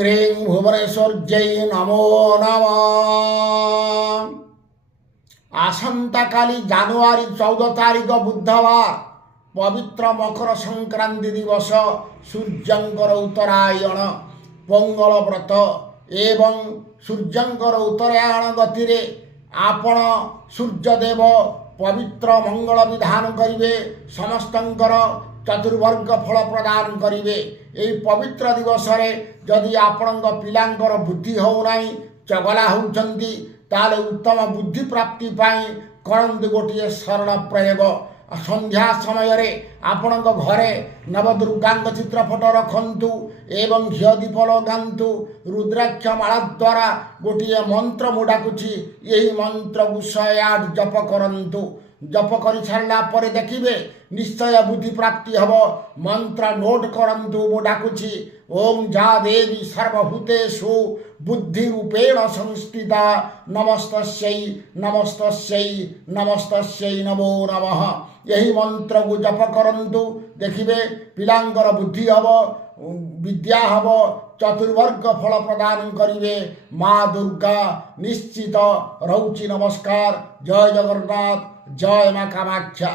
ह्रीं भुवनेश्वर्यै नमो नमः। आसंताकाली জানুয়ারি 14 तारिख बुधवार पवित्र मकर संक्रांति दिवस सूर्यंकर उत्तरायण पोंगल व्रत एवं सूर्यंकर उत्तरायण गति रे आपण सूर्यदेव पवित्र मंगल विधान करिवे समस्तंकर चतुर्वर्ग फल प्रदान करिवे। एई पवित्र दिवस रे जदि आपणक पिलांकर बुद्धि हो नाही चगला होउचंती ताले उत्तम बुद्धि प्राप्ति पाई करंतु गोटिए शरण प्रयोग। संध्या समय रे आपणक घरे नवदुर्गांक चित्रपट रखंतु एवं घियो दीप लगांतु। रुद्राक्ष माला द्वारा गोटिए मंत्र मु डाकुछि यही मंत्र को 108 जप करंतु। जप कर सारा पर देखिए निश्चय बुद्धि प्राप्ति हम। मंत्र नोट करंतु मु डाकुछि ओम जा देवी सर्वभूतेषु बुद्धि रूपेण संस्थिता नमस्तस्यै नमस्तस्यै नमस्तस्यै नमो नमः। यही मंत्र को जप करंतु देखिए पिलांकर बुद्धि हम विद्या हम चतुर्वर्ग फल प्रदान करिवे। माँ दुर्गा निश्चित रहुछि। नमस्कार। जय जगन्नाथ। जय माँ कामाख्या।